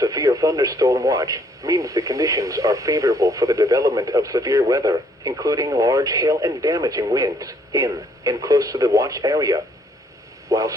severe thunderstorm watch means the conditions are favorable for the development of severe weather, including large hail and damaging winds, in and close to the watch area. While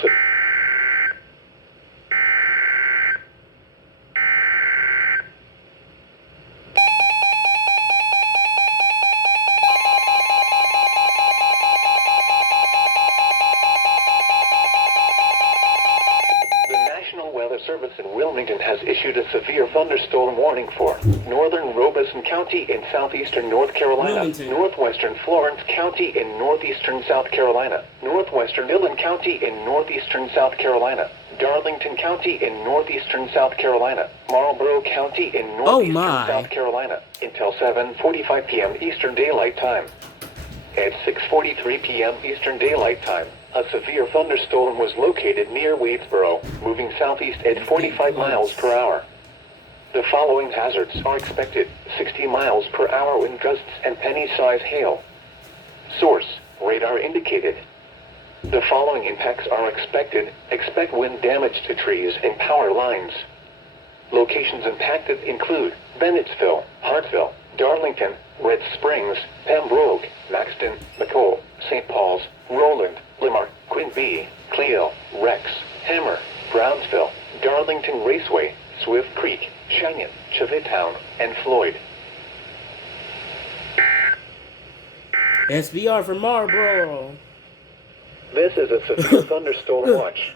National Weather Service in Wilmington has issued a severe thunderstorm warning for northern Robeson County in southeastern North Carolina, Wilmington. northwestern Florence County in northeastern South Carolina, northwestern Dillon County in northeastern South Carolina, Darlington County in northeastern South Carolina, Marlborough County in northeastern South Carolina until 7:45 p.m. Eastern Daylight Time. At 6:43 p.m. Eastern Daylight Time, a severe thunderstorm was located near Wadesboro, moving southeast at 45 miles per hour. The following hazards are expected: 60 miles per hour wind gusts and penny-size hail. Source: radar indicated. The following impacts are expected. Expect wind damage to trees and power lines. Locations impacted include Bennettsville, Hartville, Darlington, Red Springs, Pembroke, Maxton, McCall, St. Paul's, Roland, Limar, Quinby, Cleo, Rex, Hammer, Brownsville, Darlington Raceway, Swift Creek, Cheyenne, Chavitown, and Floyd. SBR for Marlboro. This is a severe thunderstorm watch.